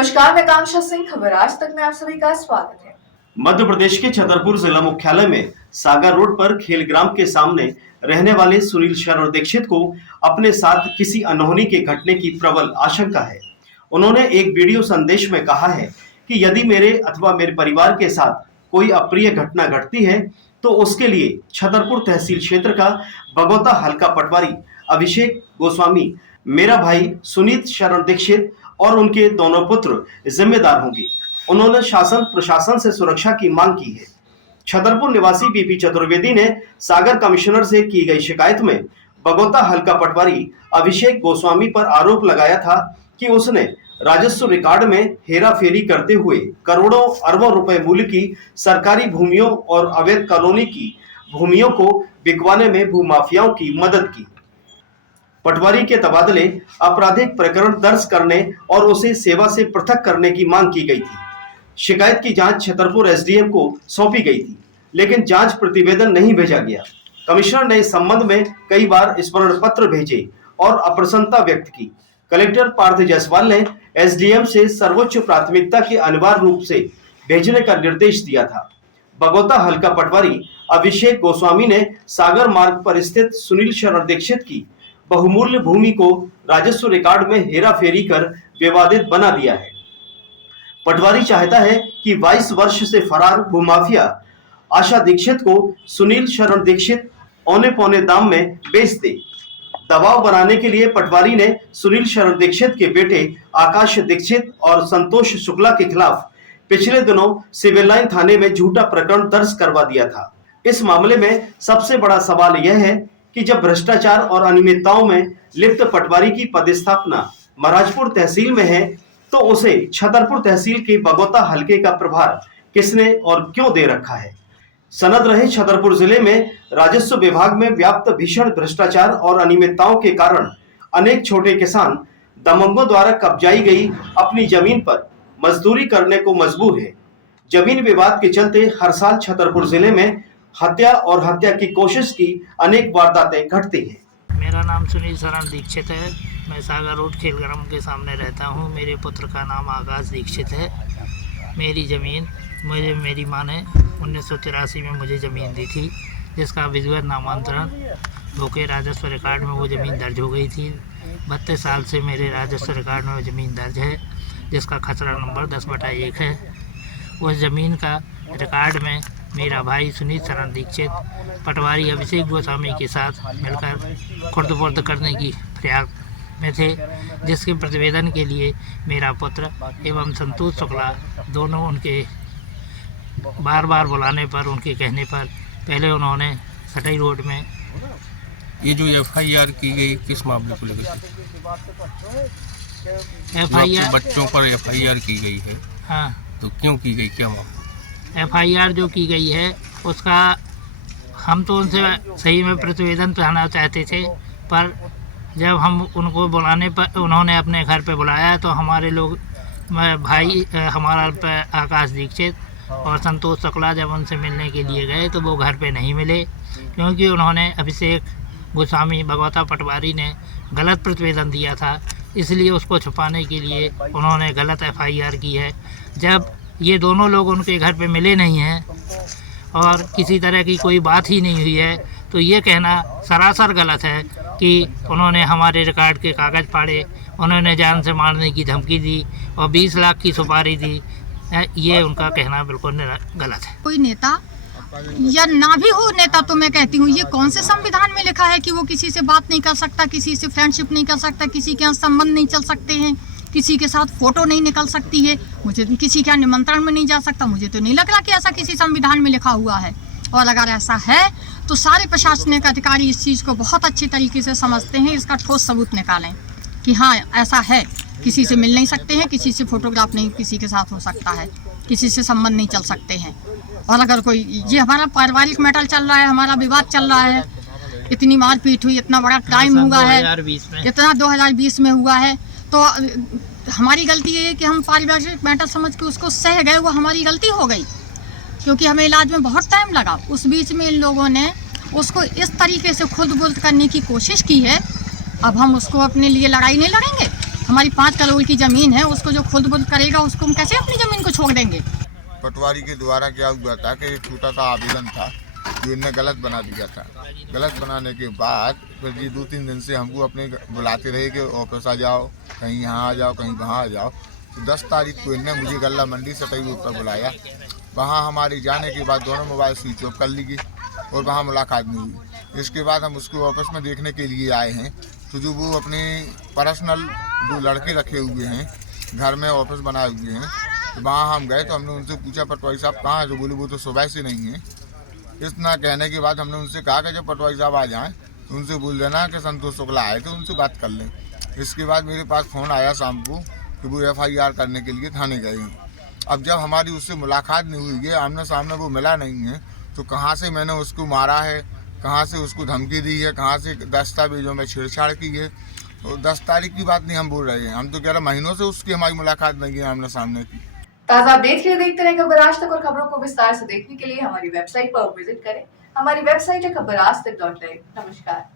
नमस्कार, मैं कांक्षा सिंह। खबर आज तक में आप सभी का स्वागत है। मध्य प्रदेश के छतरपुर जिला मुख्यालय में सागर रोड पर खेल ग्राम के सामने रहने वाले सुनील शरण दीक्षित को अपने साथ किसी अनहोनी के घटने की प्रबल आशंका है। उन्होंने एक वीडियो संदेश में कहा है कि यदि मेरे अथवा मेरे परिवार के साथ कोई अप्रिय घटना घटती है तो उसके लिए छतरपुर तहसील क्षेत्र का बगोता हल्का पटवारी अभिषेक गोस्वामी, मेरा भाई सुनील शरण दीक्षित और उनके दोनों पुत्र जिम्मेदार होंगे। उन्होंने शासन प्रशासन से सुरक्षा की मांग की है। छतरपुर निवासी बीपी चतुर्वेदी ने सागर कमिश्नर से की गई शिकायत में बगोता हल्का पटवारी अभिषेक गोस्वामी पर आरोप लगाया था कि उसने राजस्व रिकॉर्ड में हेराफेरी करते हुए करोड़ों अरबों रुपए मूल्य की सरकारी भूमियों और अवैध कॉलोनी की भूमियों को बिकवाने में भूमाफियाओं की मदद की। पटवारी के तबादले आपराधिक प्रकरण दर्ज करने और उसे सेवा से पृथक करने की मांग की गई थी। शिकायत की जांच छतरपुर एसडीएम को सौंपी गई थी, लेकिन जांच प्रतिवेदन नहीं भेजा गया। कमिश्नर ने इस संबंध में कई बार स्मरण पत्र भेजे और अप्रसन्नता व्यक्त की। कलेक्टर पार्थ जायसवाल ने एसडीएम से सर्वोच्च प्राथमिकता के अनिवार्य रूप से भेजने का निर्देश दिया था। बगोता हल्का पटवारी अभिषेक गोस्वामी ने सागर मार्ग पर स्थित सुनील शरण दीक्षित की बहुमूल्य भूमि को राजस्व रिकॉर्ड में हेराफेरी कर विवादित बना दिया है। पटवारी चाहता है कि 22 वर्ष से फरार भूमाफिया आशा दीक्षित को सुनील शरण दीक्षित औने पौने दाम में बेच दे। दबाव बनाने के लिए पटवारी ने सुनील शरण दीक्षित के बेटे आकाश दीक्षित और संतोष शुक्ला के खिलाफ पिछले दिनों सिविल लाइन थाने में झूठा प्रकरण दर्ज करवा दिया था। इस मामले में सबसे बड़ा सवाल यह है कि जब भ्रष्टाचार और अनियमितताओं में लिप्त पटवारी की पदस्थापना महाराजपुर तहसील में है तो उसे छतरपुर तहसील के बगोता हल्के का प्रभार किसने और क्यों दे रखा है। सनद रहे छतरपुर जिले में राजस्व विभाग में व्याप्त भीषण भ्रष्टाचार और अनियमितताओं के कारण अनेक छोटे किसान दबंगों द्वारा कब्जाई गई अपनी जमीन पर मजदूरी करने को मजबूर है। जमीन विवाद के चलते हर साल छतरपुर जिले में हत्या और हत्या की कोशिश की अनेक वारदातें घटती हैं। मेरा नाम सुनील शरण दीक्षित है। मैं सागर रोड खेल ग्राम के सामने रहता हूँ। मेरे पुत्र का नाम आकाश दीक्षित है। मेरी ज़मीन मेरी माँ ने 1983 में मुझे ज़मीन दी थी, जिसका विधिवत नामांतरण होकर राजस्व रिकॉर्ड में वो ज़मीन दर्ज हो गई थी। 32 साल से मेरे राजस्व रिकॉर्ड में वो ज़मीन दर्ज है, जिसका खसरा नंबर 10/1 है। उस ज़मीन का रिकॉर्ड में मेरा भाई सुनील शरण दीक्षित पटवारी अभिषेक गोस्वामी के साथ मिलकर खुर्द-बुर्द करने की प्रयास में थे, जिसके प्रतिवेदन के लिए मेरा पुत्र एवं संतोष शुक्ला दोनों उनके बार बार बुलाने पर, उनके कहने पर पहले उन्होंने सटई रोड में ये जो एफआईआर की गई किस मामले को लेकर? एफआईआर बच्चों पर एफआईआर की गई है। हाँ, तो क्यों की गई, क्या मामला? एफआईआर जो की गई है उसका हम तो उनसे सही में प्रतिवेदन पाना चाहते थे, पर जब हम उनको बुलाने पर उन्होंने अपने घर पे बुलाया तो हमारे लोग भाई हमारा आकाश दीक्षित और संतोष शुक्ला जब उनसे मिलने के लिए गए तो वो घर पे नहीं मिले, क्योंकि उन्होंने अभिषेक गोस्वामी बगोता पटवारी ने गलत प्रतिवेदन दिया था। इसलिए उसको छुपाने के लिए उन्होंने गलत एफआईआर की है। जब ये दोनों लोग उनके घर पे मिले नहीं हैं और किसी तरह की कोई बात ही नहीं हुई है, तो ये कहना सरासर गलत है कि उन्होंने हमारे रिकॉर्ड के कागज़ फाड़े, उन्होंने जान से मारने की धमकी दी और 20 लाख की सुपारी दी। ये उनका कहना बिल्कुल गलत है। कोई नेता या ना भी हो नेता, तो मैं कहती हूँ ये कौन से संविधान में लिखा है कि वो किसी से बात नहीं कर सकता, किसी से फ्रेंडशिप नहीं कर सकता, किसी के यहाँ संबंध नहीं चल सकते हैं, किसी के साथ फोटो नहीं निकल सकती है, मुझे किसी के निमंत्रण में नहीं जा सकता। मुझे तो नहीं लग रहा कि ऐसा किसी संविधान में लिखा हुआ है। और अगर ऐसा है तो सारे प्रशासनिक अधिकारी इस चीज़ को बहुत अच्छे तरीके से समझते हैं। इसका ठोस सबूत निकालें कि हाँ ऐसा है, किसी से मिल नहीं सकते हैं, किसी से फोटोग्राफ नहीं किसी के साथ हो सकता है, किसी से संबंध नहीं चल सकते हैं। और अगर कोई ये हमारा पारिवारिक मैटर चल रहा है, हमारा विवाद चल रहा है, इतनी मारपीट हुई, इतना बड़ा क्राइम हुआ है, इतना 2020 में हुआ है, तो हमारी गलती ये है कि हम पारिवारिक मैटर समझ के उसको सह गए। वो हमारी गलती हो गई, क्योंकि हमें इलाज में बहुत टाइम लगा। उस बीच में इन लोगों ने उसको इस तरीके से खुद बुर्द करने की कोशिश की है। अब हम उसको अपने लिए लड़ाई नहीं लड़ेंगे, हमारी 5 करोड़ की ज़मीन है, उसको जो खुद बुद करेगा उसको हम कैसे अपनी ज़मीन को छोड़ देंगे। पटवारी के द्वारा क्या हुआ था कि एक छोटा सा आवेदन था जो इनने गलत बना दिया था। गलत बनाने के बाद फिर ये 2-3 दिन से हमको अपने बुलाते रहे कि ऑफिस आ जाओ, कहीं यहाँ आ जाओ, कहीं वहाँ आ जाओ। तो 10 तारीख को इनने मुझे गल्ला मंडी सतई रोड पर बुलाया। वहाँ हमारे जाने के बाद दोनों मोबाइल स्विच ऑफ कर ली गई और वहाँ मुलाकात नहीं हुई। इसके बाद हम उसको ऑफिस में देखने के लिए आए हैं, तो जो वो अपने पर्सनल जो लड़के रखे हुए हैं घर में ऑफिस बनाए हुए हैं, तो वहाँ हम गए तो हमने उनसे पूछा पटवारी साहब कहाँ है, तो बोले वो तो सुबह से नहीं है। इतना कहने के बाद हमने उनसे कहा कि जब पटवारी साहब आ जाएं तो उनसे बोल देना कि संतोष शुक्ला आए तो उनसे बात कर लें। इसके बाद मेरे पास फ़ोन आया शाम को कि वो FIR करने के लिए थाने गए हैं। अब जब हमारी उससे मुलाकात नहीं हुई है, आमने सामने वो मिला नहीं है, तो कहाँ से मैंने उसको मारा है, कहाँ से उसको धमकी दी है, कहाँ से दस्तावेजों में छेड़छाड़ की है। तो 10 तारीख की बात नहीं हम बोल रहे हैं, हम तो 11 महीनों से उसकी हमारी मुलाकात नहीं है आमने सामने की। ताज़ा अपडेट के लिए देखते रहें खबर आज तक और खबरों को विस्तार से देखने के लिए हमारी वेबसाइट पर विजिट करें। हमारी वेबसाइट है खबराजतक.live। नमस्कार।